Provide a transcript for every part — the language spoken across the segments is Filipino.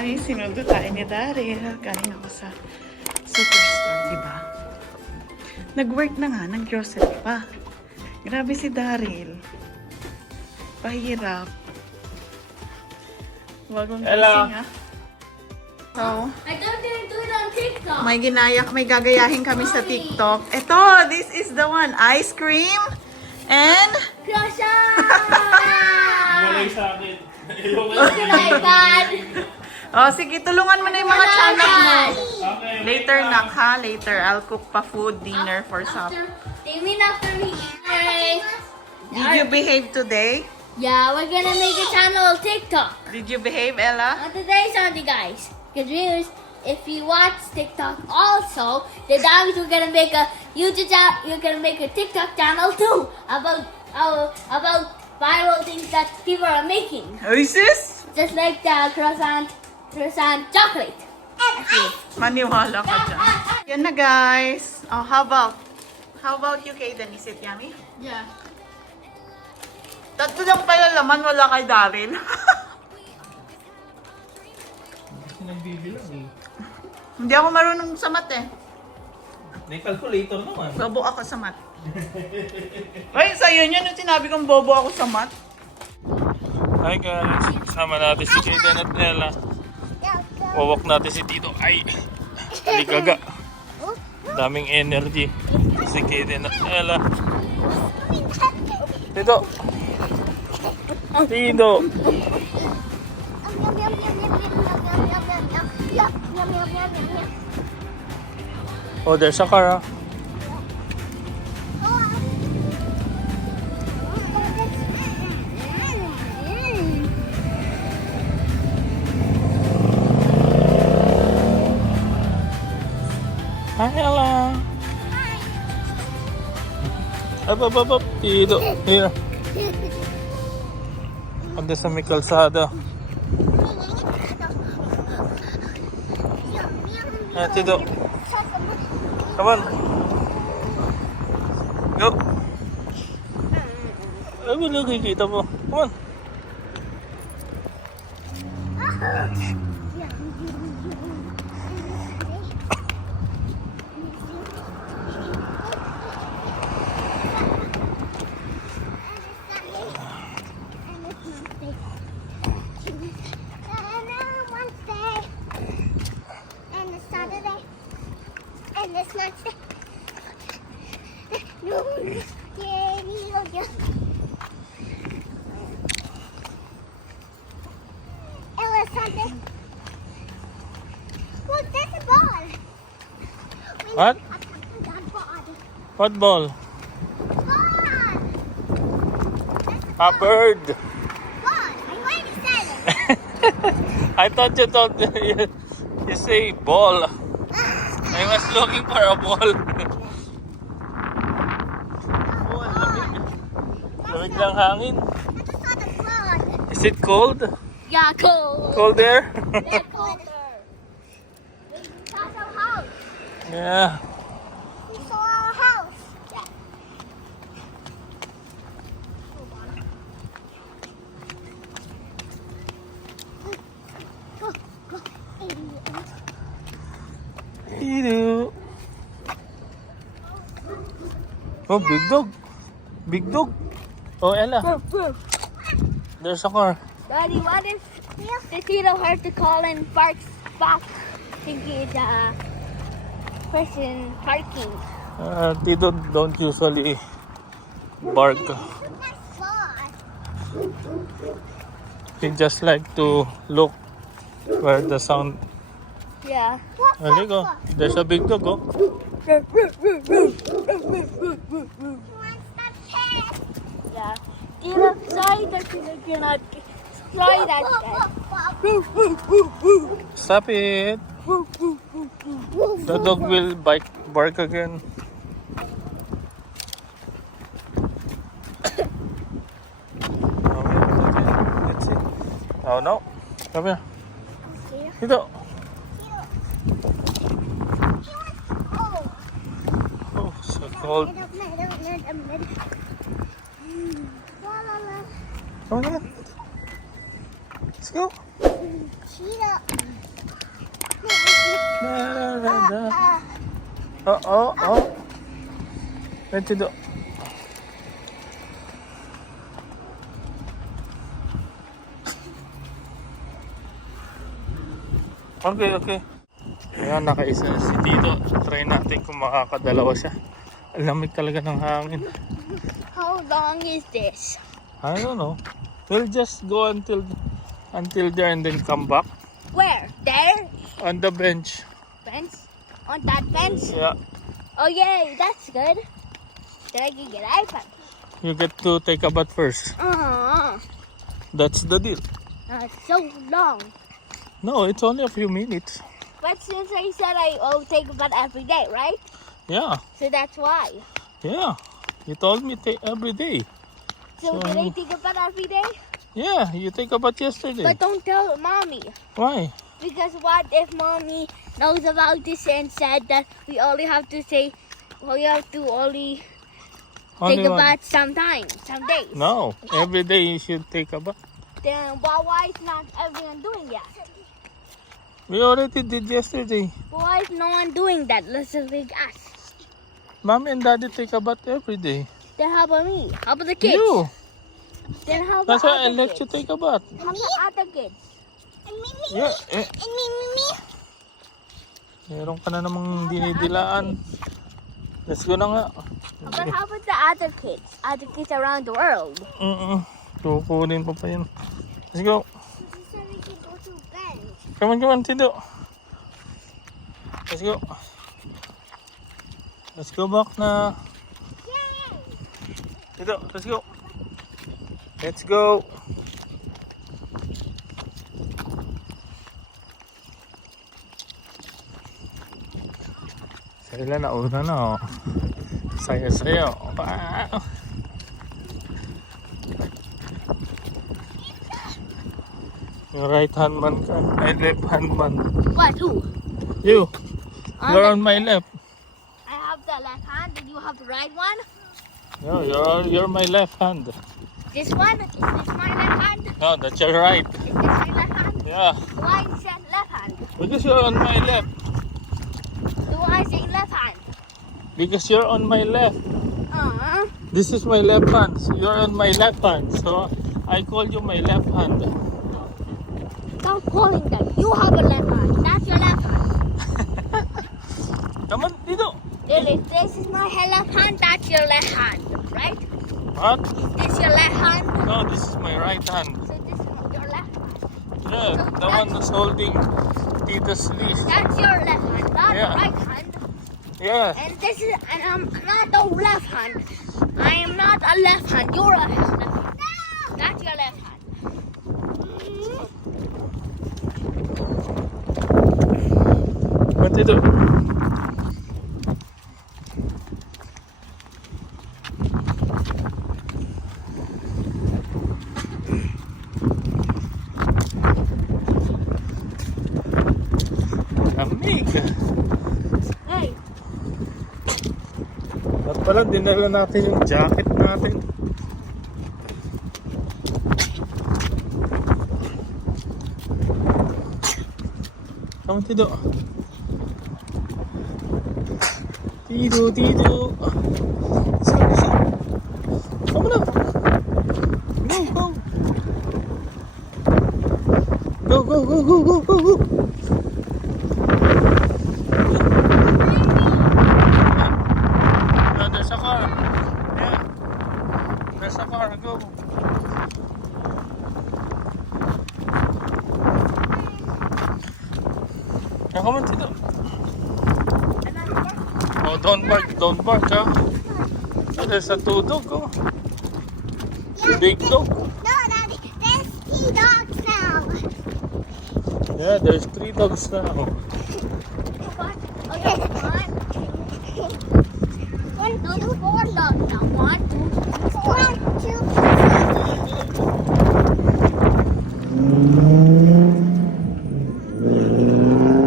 guys, sinundo tayo ni Daryl. Galing ako sa superstore, di ba? Nag-work na nga, nag-grocery pa. Grabe si Daryl. Pahirap. Wagong gising ha. So, I thought they do it on TikTok. may gagayahin kami sa TikTok. Ito, this is the one. Ice cream and Croissant! Walay sa akin. Oh my God! oh, sige, tulungan mo na yung mga tiyanak mo. Okay. Later, nak, ha? Later, I'll cook pa food, dinner for supper. They mean after we eat. Did you behave today? Yeah, we're gonna make a channel TikTok. Did you behave, Ella? On today's Sunday, guys. Because if you watch TikTok also, the guys we're gonna make a YouTube channel. You're gonna make a TikTok channel too about viral things that people are making, Oasis? just like the croissant chocolate. Maniwala ka dyan. Yan na, guys. Oh, how about you, Kaden? Is it yummy? Yeah. Tatlo lang pala laman, wala kay Daryl. Kasi nagbibilang eh. Hindi ako marunong sa mat eh. May calculator naman. Bobo ako sa mat. Ay, sa'yo yun yung sinabi kong bobo ako sa mat. Hi guys, kasama natin si Kaden at Ella. Wawak natin si Tito. Ay, aligaga. Daming energy. Si Kaden at Ella. Tito. Tito. Oh, there's a car. Hi, Ella. Up. Tito. Here. Ando sa may kalsada. Ah, Tito. Come on. Go. Ay, wala kikita mo. Come on. And it's not no, Ella Sunday. Look, there's a ball. What? That ball. What ball? Ball. A bird. Ball. I already said it. I thought you say ball. I was looking for a ball. Oh, ang lamig. Lamig ng hangin. I just saw the ball. Is it cold? Yeah, cool. Cold there? Yeah, colder. That's our house. Yeah. We saw our house. Yeah. Go, idiot. Hello. Oh, big dog. Big dog. Oh, Ella. There's a car. Daddy, what if the Tito hard to call and parks back thinking it's a person parking? Tito don't usually bark. That's far. He just like to look where the sound. Yeah. There you go. There's a big dog. Oh. He wants that pet. Yeah. Tito, sorry that you cannot. Sorry that. Stop it. The dog will bark again. Let's see. Oh no. Come here. Dito. Oh, so cold. La la la. Come on. Let's go. Cheetah. Oh. Where to do? Okay. Ayan, nakaisa na si Tito. Try natin kung makakadalawa siya. Ang lamig talaga ng hangin. How long is this? I don't know. We'll just go until there and then come back Where? There? on the bench. Fence? On that fence? Yeah. Oh yay, that's good. Then I can get iPad. You get to take a bath first. That's the deal. That's so long. No, it's only a few minutes. But since I said I'll take a bath every day, right? Yeah. So that's why. Yeah. You told me every day. So did I take a bath every day? Yeah, you take a bath yesterday. But don't tell mommy. Why? Because what if mommy knows about this and said that we only have to take Only a one. bath sometimes, some days. No, every day you should take a bath. Then why is not everyone doing that? We already did yesterday. Why is no one doing that? Let's just like us. Mommy and Daddy take a bath every day. Then how about me? How about the kids? You. Then how about That's why I other let you kids? take a bath. How about other kids? And me. Yeah. And me. Meron ka na namang dinidilaan. Let's go na nga. But how about the other kids? Other kids around the world. Kukunin pa yun. Let's go. She said we can go to bed. Come on, Tito. Let's go. Let's go back na. Tito, let's go. Let's go. Sila na una na. Oh. Saya-saya. Wow. Yung right hand man ka. Ay, left hand man. What? Who? You. You're the- on my left. I have the left hand. Did you have the right one? No, you're my left hand. This one? Is this my left hand? No, that's your right. Is this my left hand? Yeah. Why is that left hand? Because you're on my left. Do I say left hand? Because you're on my left. This is my left hand. So you're on my left hand. So I call you my left hand. Stop calling that. You have a left hand. That's your left hand. Come on, Tito. If this is my left hand, that's your left hand, right? What? Is this your left hand? No, this is my right hand. So this is your left hand. Yeah, the one that's holding Tito's leash. That's your left hand, not Yeah. right hand. Yeah. And I'm not a left hand. I am not a left hand. You're a left hand. That's your left hand. What Tito? Lamig. Hey, At pala, dinala natin yung jacket natin. Come on, Tito. Tito. Let's go. Come on. Go. Yeah, there's a car. Yeah. There's a car. Go. Yeah, come on, Tito. Oh, don't bark, huh? Oh, there's a two dog, oh. Big dog. No, Daddy. There's 3 dogs now. Yeah, there's 3 dogs now. what? Okay, one, two, 4 dogs now. 1, 2, 1, 2.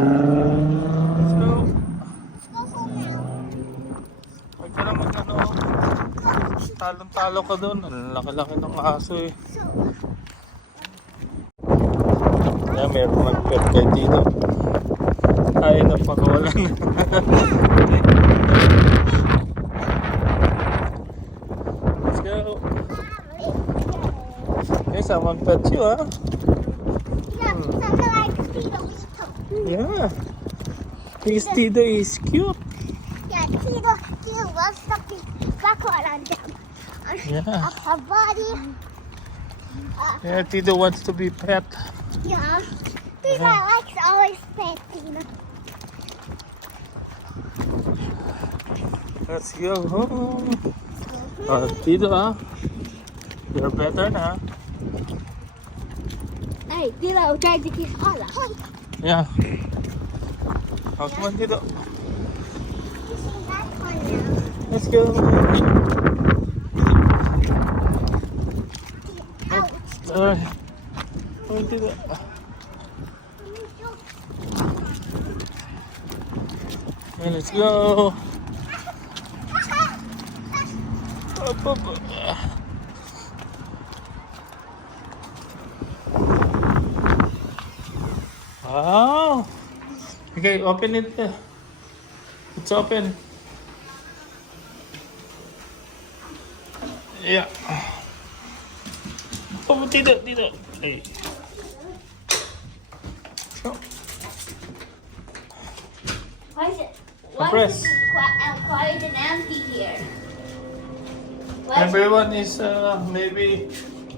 Let's go. Let's go home now. Huwag ka naman talon-talo ka doon. Ang laki-laki ng aso eh. So, meron nag-pet kay Tito. Ayaw na pakawalan. Let's go. Okay, someone pet you, huh? Yeah, something like Tito's toe. Yeah. This Tito is cute. Yeah, Tito loves to be backward on them. Yeah. Up her body. Yeah, Tito wants to be pet. Yeah. Tito likes always petting. Let's go home. Oh, Tito, huh? You're better na. Hey, Tito, try to kiss Ola. Yeah. Oh, come on, Tito. You see that one now? Let's go. Ouch. Alright. Come on, Tito. Okay, let's go. Up, up, up. Wow. Okay, open it. It's open. Yeah. Oh, Tito. Hey. So, Why is it? Compress. Quiet and empty here? Why is it? everyone is maybe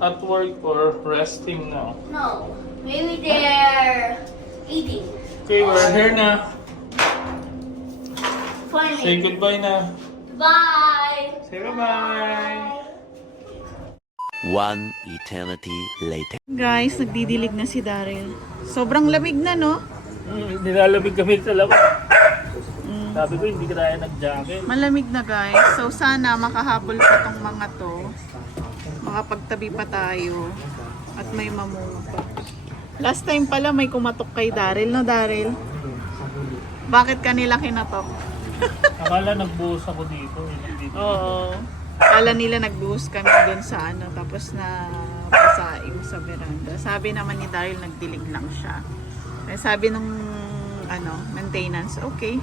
at work or resting now. No, maybe they're eating. Okay, we're here na. Say Finally. goodbye na. Bye. Say bye-bye. One eternity later. Guys, nagdidilig na si Daryl. Sobrang lamig na, no? Nilalamig kami sa labas. Sabi ko, hindi ka tayo nag-jacket. Malamig na, guys. So, sana makahabol pa tong mga to. Makapagtabi pa tayo. At may mamunga. Last time pala may kumatok kay Daryl, no, Daryl? Bakit kanila kinatok? Akala nagbuhos ako dito. Dito. Oo. Kala nila nagbuhos kami doon sa ano, tapos na pasaing sa veranda. Sabi naman ni Daryl, nagdilig lang siya. Kaya sabi nung maintenance, okay.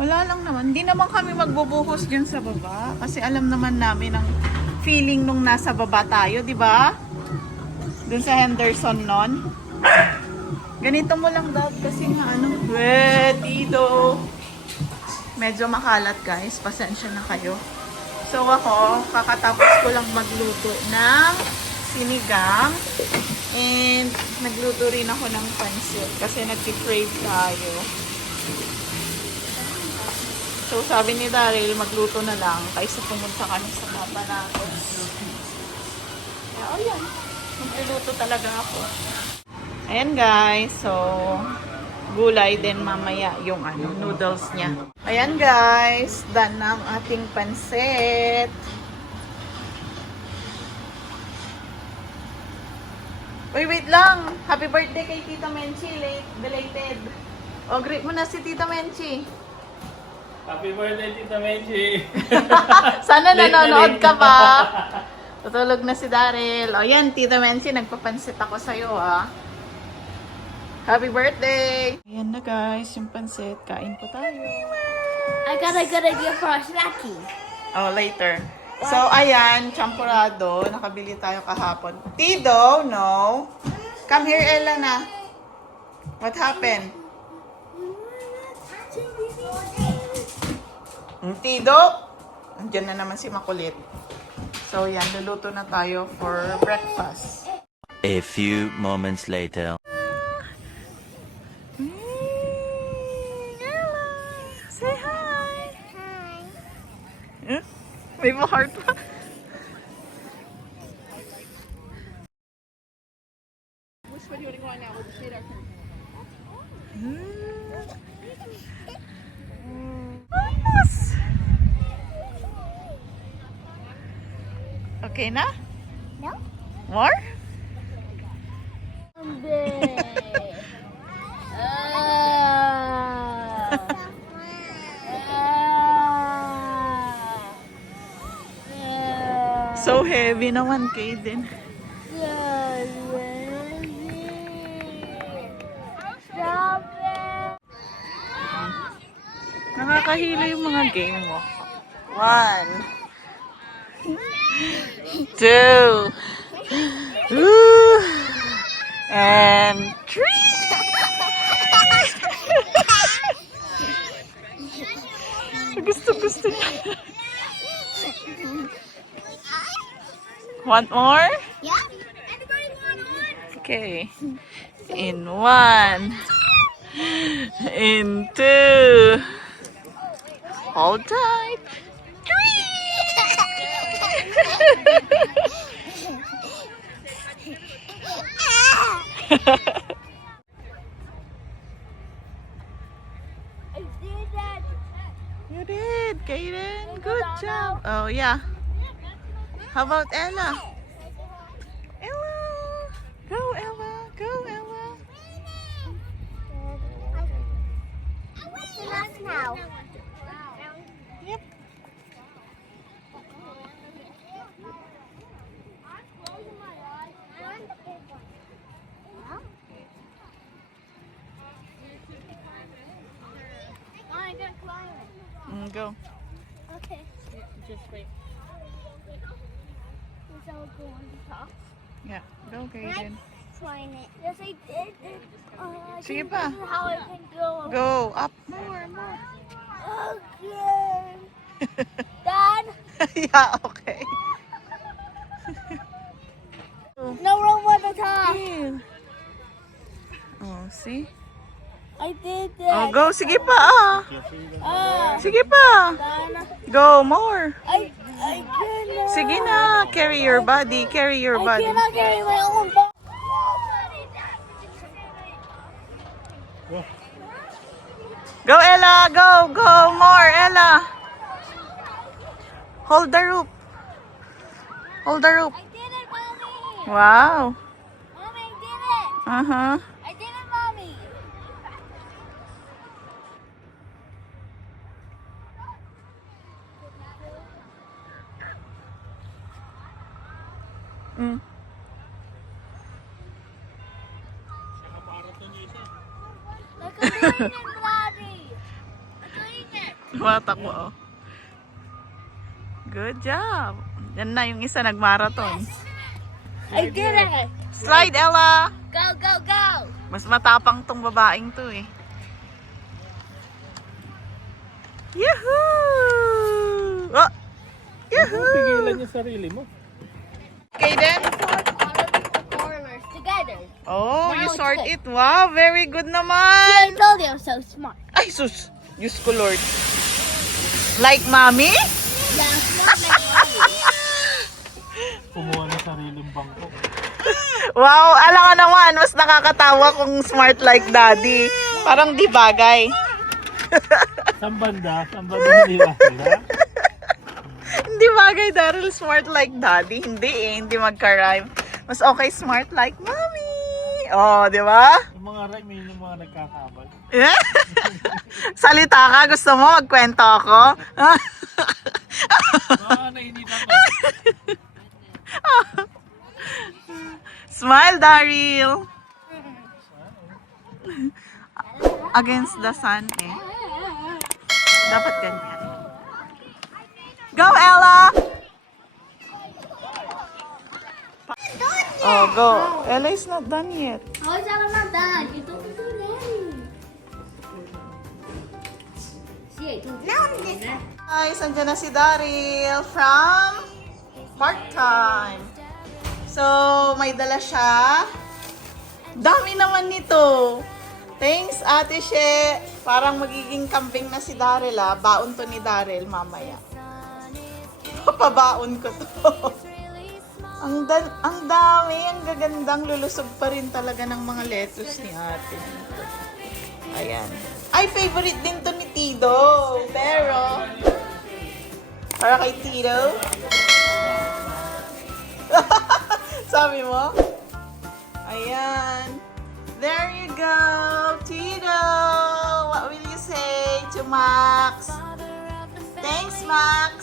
Wala lang naman. Hindi naman kami magbubuhos dyan sa baba. Kasi alam naman namin ang feeling nung nasa baba tayo, di ba? Doon sa Henderson nun. Ganito mo lang daw kasi nga Tito. Medyo makalat, guys. Pasensya na kayo. So ako, kakatapos ko lang magluto ng sinigang. And nagluto rin ako ng pansit kasi nag-crave tayo. So sabi ni Daryl, magluto na lang kaysa pumunta kami sa Papanatos. Kaya yan, magluluto talaga ako. Ayan guys, so gulay din mamaya yung noodles niya. Ayan guys, done na ang ating pansit. Uy, wait lang. Happy birthday kay Tita Menchi, belated. O, greet mo na si Tita Menchi. Happy birthday, Tita Menchi. Sana nanonood ka pa. Tutulog na si Daryl. O yan, Tita Menchi, nagpapansit ako sa'yo ha. Happy birthday! Ayan na guys, yung pansit. Kain po tayo. I got a good idea for a snacking. Oh, later. So, ayan, champurado. Nakabili tayo kahapon. Tido, no. Come here, Ella na. What happened? Tido? Andiyan na naman si Makulit. So, yan, luluto na tayo for breakfast. A few moments later. Ella, say hi. Hi. May heart pa. Vamos! Okay na? No? More? So heavy naman, Kaden. nakakahilo yung mga game mo. 1, 2, and 3. Gusto niya. Want more? Yeah. Okay. In 1. In 2. Hold tight. 3. I did that. You did, Kaden. Good job. Oh, yeah. How about Ella? Ella. Go, Ella. Go, Ella. What's the last now? Yep. I'm gonna climb it. Go. Okay. Just wait. Is that go on the top? Yeah. Go, Kaden. Trying it. Yes, I did. I Sige think pa. this is how I can go. Go. Up more. Okay. Dad, Yeah, okay. no room on the top. Oh, see? I did Oh, that. go. Sige pa. Sige pa. Dad, Go, more. I cannot. Sige na. Carry your body. Carry your I body. cannot carry my own body. Go, Ella. Go. Go. More, Ella. Hold the rope. Hold the rope. I did it, Mommy. Wow. Mommy, I did it. Uh-huh. I did it, Mommy. Mm. Like I'm doing it, Daddy. I'm doing it. Matakbo, oh. Good job. Yan na yung isa nag-marathon. I did it. Slide, Ella. Go, go, go. Mas matapang tong babaeng to eh. Yahoo! Oh! Yahoo! Pigilan yung sarili mo. Okay then. Corners together. Oh, Now you it's sort good. it. Wow, very good I naman. told you I'm so smart. Ay, sus. Diyos ko, Lord. Like mommy? Yeah, smart like Mommy. Kumuha ng sariling bangko. Wow, alam ka naman, mas nakakatawa kung smart like daddy. Parang di bagay. Saan banda? Saan banda hindi ba sila? Hindi bagay, Daryl, smart like daddy. Hindi eh, hindi magka-rhyme. Mas okay smart like mommy. Oh, di ba? Yung mga rhyme, yun yung mga nagkakabal. Salita ka, gusto mo magkwento ako? Mga nainitan ko. Smile, Daryl. Against the sun eh. Dapat ganyan. Go, Ella! Oh, go. Ella is not done yet. How is that not done? You told me to do that. See, I told you. Now this. Guys, andyan na si Daryl from part-time. So, may dala siya. Dami naman nito. Thanks, Ate She. Parang magiging kambing na si Daryl ah. Baon to ni Daryl mamaya. Papabaon ko to. ang dami, ang gagandang lulusog pa rin talaga ng mga lettuce ni Ate. Ayan. Ay, favorite din to ni Tito. Pero, para kay Tito. Sabi mo? Ayan. There you go, Tito. What will you say to Max? Thanks, Max.